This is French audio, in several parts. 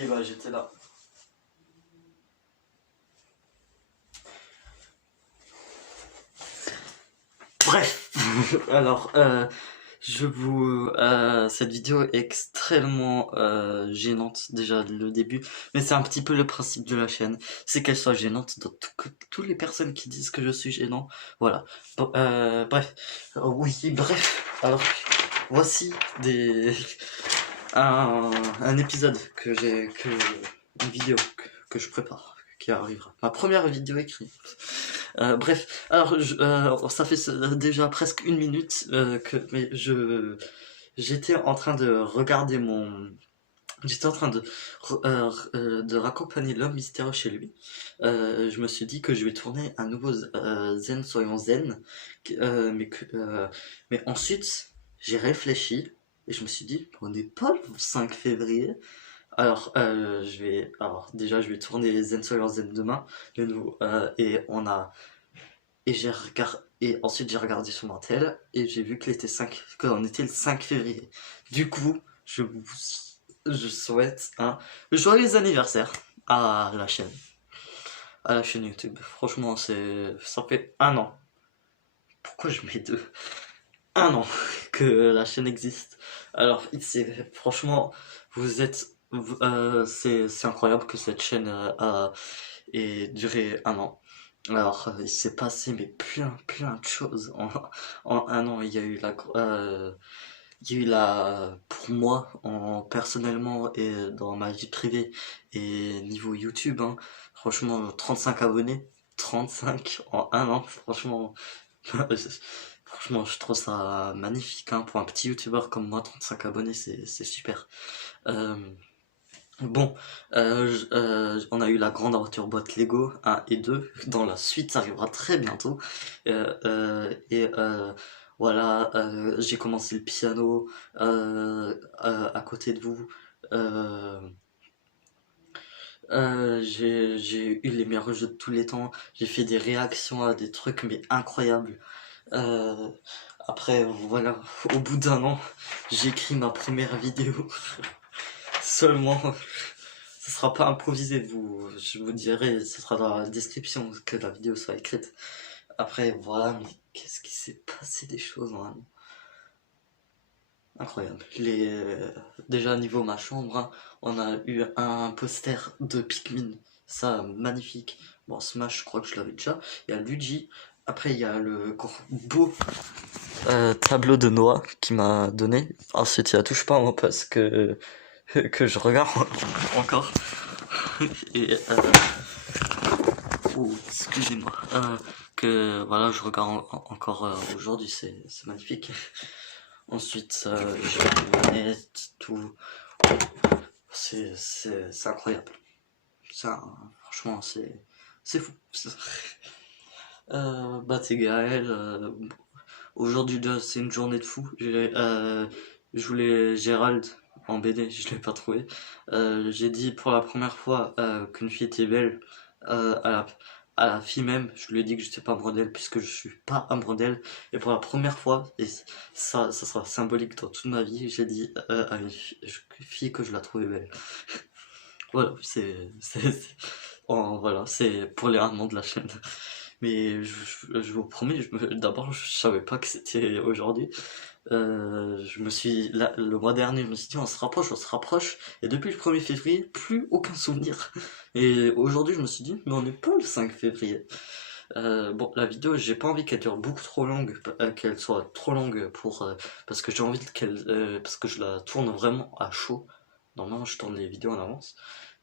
Et bah j'étais là. Bref, alors cette vidéo est extrêmement gênante déjà le début, mais c'est un petit peu le principe de la chaîne, c'est qu'elle soit gênante dans que toutes les personnes qui disent que je suis gênant, voilà. Bon, bref, oui, bref. Alors voici un épisode une vidéo que je prépare, qui arrivera. Ma première vidéo écrite. Bref, alors ça fait déjà presque une minute j'étais en train de regarder j'étais en train de raccompagner l'homme mystérieux chez lui. Je me suis dit que je vais tourner un nouveau Zen Soyons Zen, mais ensuite j'ai réfléchi et je me suis dit on n'est pas le 5 février. Alors déjà je vais tourner Zen Soyons Zen demain, le nouveau, et ensuite j'ai regardé sur mon tel et j'ai vu qu'on était le 5 février. Du coup, je souhaite un joyeux anniversaire à à la chaîne YouTube. Franchement, ça fait un an. Pourquoi je mets deux? Un an que la chaîne existe. Alors, franchement, c'est incroyable que cette chaîne ait duré un an. Alors, il s'est passé mais plein de choses en un an. Il y a eu pour moi, personnellement et dans ma vie privée et niveau YouTube, hein, franchement, 35 abonnés, 35 en un an, franchement, franchement, je trouve ça magnifique, hein, pour un petit YouTuber comme moi, 35 abonnés, c'est super. Euh, Bon, on a eu la grande aventure boîte Lego 1 et 2. Dans la suite, ça arrivera très bientôt. Voilà, j'ai commencé le piano à côté de vous. Euh, j'ai eu les meilleurs jeux de tous les temps. J'ai fait des réactions à des trucs mais incroyables. Euh, Après, voilà, au bout d'un an, j'écris ma première vidéo. Seulement. Ce sera pas improvisé, je vous dirai, ce sera dans la description que la vidéo soit écrite. Après, voilà, mais qu'est-ce qui s'est passé des choses vraiment incroyable. Déjà, niveau ma chambre, hein, on a eu un poster de Pikmin, ça, magnifique. Bon, Smash, je crois que je l'avais déjà. Il y a Luigi, après, il y a le beau tableau de Noah qui m'a donné. Ensuite, il y a Touche pas à mon poste que je regarde encore. Et excusez-moi. Que voilà, je regarde encore aujourd'hui, c'est magnifique. Ensuite, j'ai les lunettes, tout. C'est incroyable. Ça, franchement, c'est fou. Bah, t'es Gaël. Aujourd'hui, c'est une journée de fou. Je voulais Gérald en BD, je l'ai pas trouvé. J'ai dit pour la première fois qu'une fille était belle à la fille même. Je lui ai dit que j'étais pas un brodel puisque je suis pas un brodel. Et pour la première fois, et ça sera symbolique dans toute ma vie, j'ai dit à une fille que je la trouvais belle. Voilà, voilà, c'est pour les amants de la chaîne. Mais je vous promets, d'abord je savais pas que c'était aujourd'hui. Le mois dernier, je me suis dit on se rapproche, et depuis le 1er février, plus aucun souvenir. Et aujourd'hui, je me suis dit, mais on n'est pas le 5 février. Bon, la vidéo, j'ai pas envie qu'elle dure beaucoup trop longue, qu'elle soit trop longue parce que j'ai envie parce que je la tourne vraiment à chaud. Normalement, je tourne les vidéos en avance.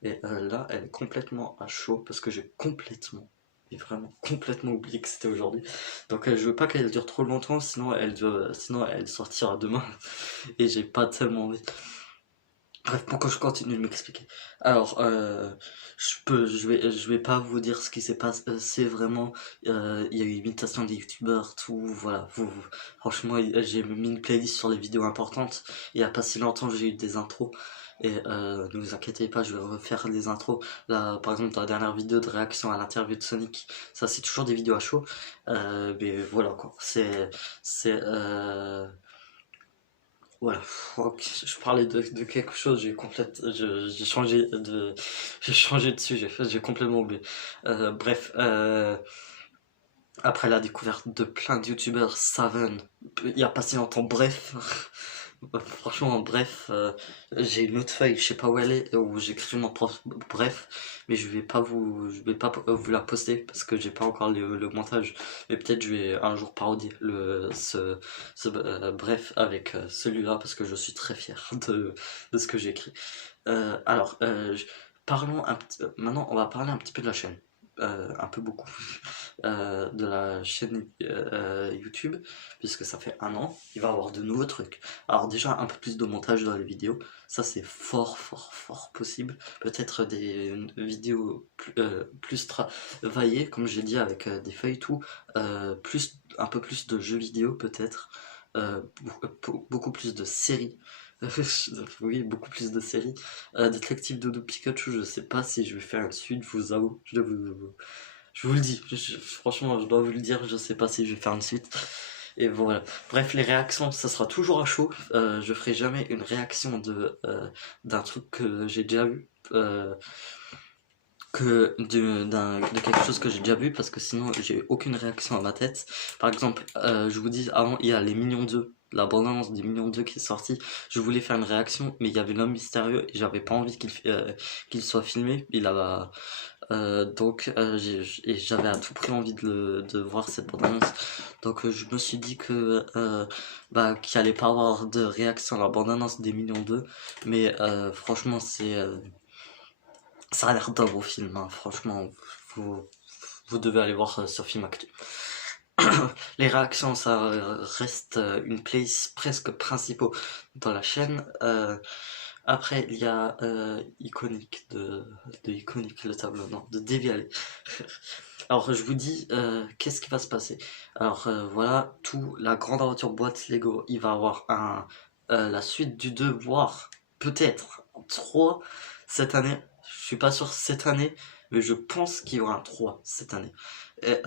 Et là, elle est complètement à chaud parce que mais vraiment complètement oublié que c'était aujourd'hui. Donc je veux pas qu'elle dure trop longtemps, sinon elle sortira demain. Et j'ai pas tellement envie. Bref, pourquoi je continue de m'expliquer. Alors, je vais pas vous dire ce qui s'est passé. C'est vraiment, il y a eu imitation des youtubeurs, tout, voilà. Franchement, j'ai mis une playlist sur les vidéos importantes. Il y a pas si longtemps, j'ai eu des intros. Et ne vous inquiétez pas, je vais refaire des intros. Là, par exemple, dans la dernière vidéo de réaction à l'interview de Sonic, ça c'est toujours des vidéos à chaud. Mais voilà quoi. C'est Voilà, ok, je parlais de quelque chose, j'ai changé de sujet, j'ai complètement oublié. Bref, après la découverte de plein de youtubeurs, Saven, il y a pas si longtemps, bref, franchement, bref, j'ai une autre feuille, je sais pas où elle est, où j'écris mon propre bref, mais je vais pas vous la poster parce que j'ai pas encore le montage, mais peut-être je vais un jour parodier bref avec celui-là parce que je suis très fier de ce que j'ai écrit. Alors, parlons maintenant, on va parler un petit peu de la chaîne. Un peu beaucoup de la chaîne YouTube, puisque ça fait un an, il va y avoir de nouveaux trucs. Alors déjà un peu plus de montage dans les vidéos, ça c'est fort possible. Peut-être des vidéos plus travaillées, comme j'ai dit, avec des feuilles et tout, un peu plus de jeux vidéo peut-être, beaucoup plus de séries. Oui, beaucoup plus de séries. Détective Dodo Pikachu, je sais pas si je vais faire une suite, je vous avoue. Je vous le dis, franchement, je dois vous le dire, je sais pas si je vais faire une suite. Et voilà. Bref, les réactions, ça sera toujours à chaud. Je ferai jamais une réaction d'un truc que j'ai déjà vu. De quelque chose que j'ai déjà vu, parce que sinon j'ai aucune réaction à ma tête. Par exemple, je vous dis, avant il y a les Minions 2, la bande-annonce des Minions 2 qui est sortie. Je voulais faire une réaction, mais il y avait l'homme mystérieux et j'avais pas envie qu'il soit filmé. Et j'avais à tout prix envie de voir cette bande-annonce. Donc je me suis dit qu'il allait pas avoir de réaction à la bande-annonce des Minions 2. Mais franchement, ça a l'air d'un beau film, hein. Franchement, vous, vous devez aller voir sur Film Actu. Les réactions, ça reste une place presque principale dans la chaîne. Après, il y a Iconic de Iconic, le tableau, non, de Dévialer. Alors, je vous dis, qu'est-ce qui va se passer? Alors, voilà, la grande aventure boîte Lego, il va avoir la suite du 2, voire peut-être 3 cette année. Je suis pas sûr cette année, mais je pense qu'il y aura un 3 cette année. Et,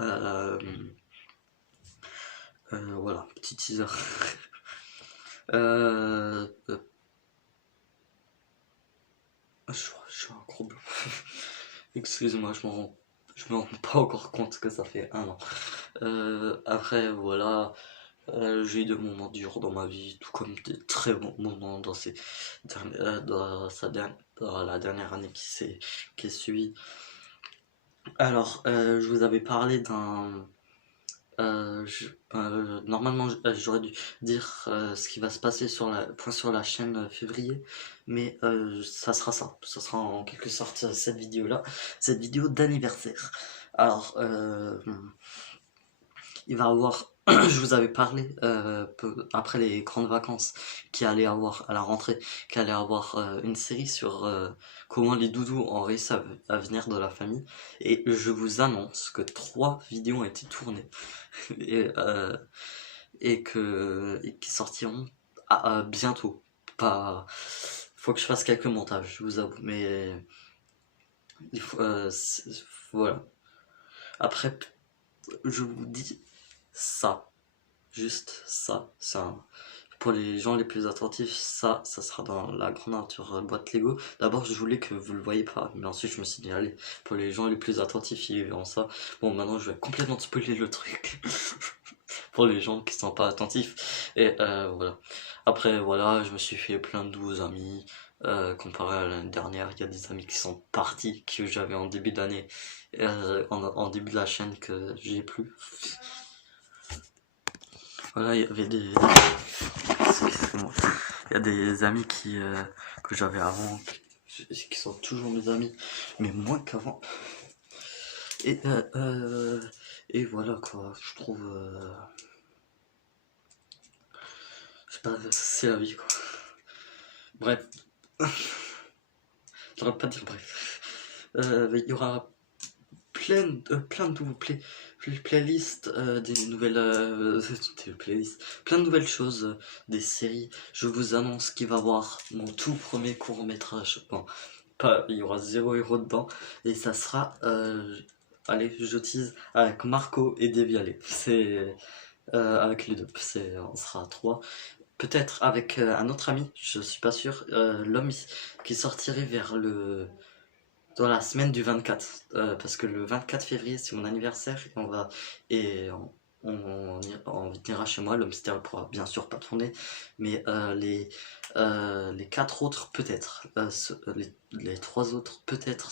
voilà, petit teaser. euh, euh, je suis un gros blanc. Excusez-moi, je me rends pas encore compte que ça fait un an. Après, voilà, j'ai eu des moments durs dans ma vie, tout comme des très bons moments dans la dernière année qui est suivie. Alors, je vous avais parlé d'un. Normalement, j'aurais dû dire ce qui va se passer sur la chaîne février, mais ça sera en quelque sorte cette vidéo-là, cette vidéo d'anniversaire. Alors, il va avoir, je vous avais parlé après les grandes vacances qu'il allait avoir à la rentrée, qu'il allait avoir une série sur comment les doudous ont réussi à venir de la famille, et je vous annonce que 3 vidéos ont été tournées et, qui sortiront bientôt. Pas, faut que je fasse quelques montages, je vous avoue, mais il faut, voilà. Après, je vous dis ça, juste ça. Pour les gens les plus attentifs, ça sera dans la grande aventure boîte Lego. D'abord, je voulais que vous le voyez pas, mais ensuite je me suis dit, allez, pour les gens les plus attentifs, ils verront ça. Bon, maintenant je vais complètement spoiler le truc. Pour les gens qui sont pas attentifs. Et voilà. Après, voilà, je me suis fait plein de nouveaux amis. Comparé à l'année dernière, il y a des amis qui sont partis, que j'avais en début d'année, en début de la chaîne, que j'ai plus. Voilà, il y avait excusez-moi. Il y a des amis que j'avais avant, qui sont toujours mes amis, mais moins qu'avant. Et, et voilà quoi, je trouve. Je sais pas, c'est la vie quoi. Bref, j'aurais pas dire bref. Il y aura plein de nouveaux playlists, des nouvelles des playlists, plein de nouvelles choses, des séries. Je vous annonce qu'il va y avoir mon tout premier court métrage. Bon, pas, il y aura 0 € dedans et ça sera, allez, je tease avec Marco et Devialet. C'est avec les deux. On sera 3. peut-être avec un autre ami, je suis pas sûr, l'homme qui sortirait vers dans la semaine du 24, parce que le 24 février c'est mon anniversaire et on ira chez moi. L'homme mystère pourra bien sûr pas tourner, mais les quatre autres peut-être, les trois autres peut-être,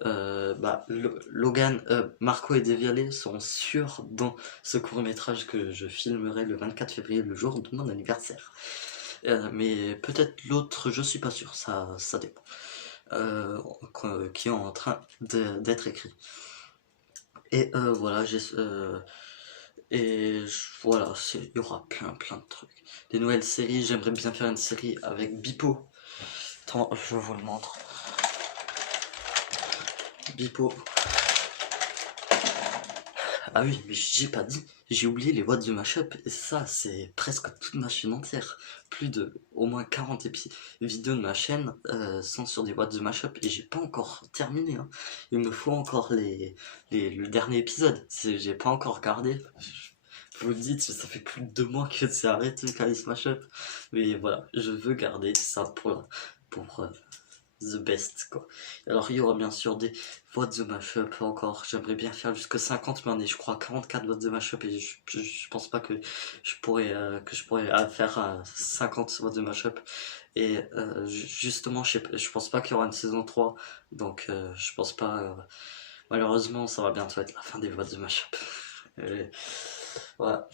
Logan, Marco et Devialet sont sûrs dans ce court métrage que je filmerai le 24 février, le jour de mon anniversaire. Mais peut-être l'autre, je suis pas sûr, ça dépend. Qui est en train d'être écrit. Et voilà, voilà, il y aura plein de trucs. Des nouvelles séries, j'aimerais bien faire une série avec Bipo. Attends, je vous le montre. Bipo. Ah oui, mais j'ai pas dit, j'ai oublié les What the Mashup, et ça, c'est presque toute ma chaîne entière. Plus de au moins 40 vidéos de ma chaîne sont sur des What the Mashup, et j'ai pas encore terminé. Hein. Il me faut encore le dernier épisode, j'ai pas encore regardé. Vous le dites, ça fait plus de 2 mois que c'est arrêté Calis Mashup, mais voilà, je veux garder ça pour the best quoi. Alors il y aura bien sûr des What the Mashup encore, j'aimerais bien faire jusque 50, mais on est je crois 44 What the Mashup et je pense pas que je pourrais faire 50 What the Mashup. Et justement je pense pas qu'il y aura une saison 3, donc je pense pas, malheureusement ça va bientôt être la fin des What the Mashup. Voilà.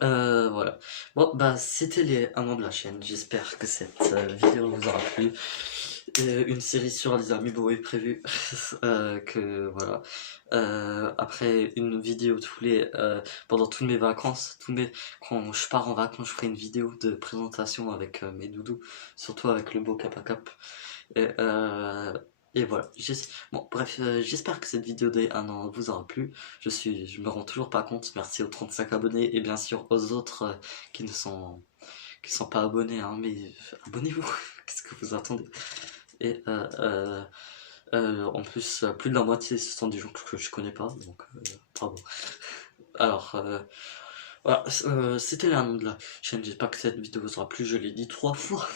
Voilà. Bon, bah, c'était les 1 an de la chaîne. J'espère que cette vidéo vous aura plu. Une série sur les Amiibo est prévue. Que voilà. Après une vidéo pendant toutes mes vacances, quand je pars en vacances, je ferai une vidéo de présentation avec mes doudous, surtout avec le beau Kappa Cap. Et voilà. Bon, bref, j'espère que cette vidéo des 1 an vous aura plu. Je me rends toujours pas compte. Merci aux 35 abonnés et bien sûr aux autres qui ne sont pas abonnés, hein, mais abonnez-vous. Qu'est-ce que vous attendez? Et en plus, plus de la moitié ce sont des gens que je connais pas, donc bravo. Alors, voilà, c'était le nom de la chaîne. J'espère que cette vidéo vous aura plu. Je l'ai dit 3 fois.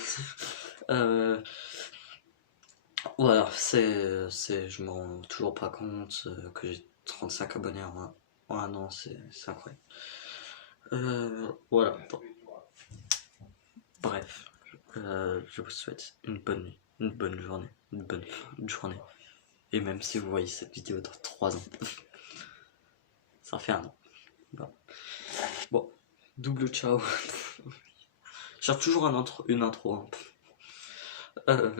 Voilà, je m'en rends toujours pas compte que j'ai 35 abonnés en 1 an, c'est incroyable. Voilà, bon. Bref, je vous souhaite une bonne nuit, une bonne journée, une bonne journée. Et même si vous voyez cette vidéo dans 3 ans, ça fait 1 an. Bon, double ciao. Je cherche toujours une intro. Hein.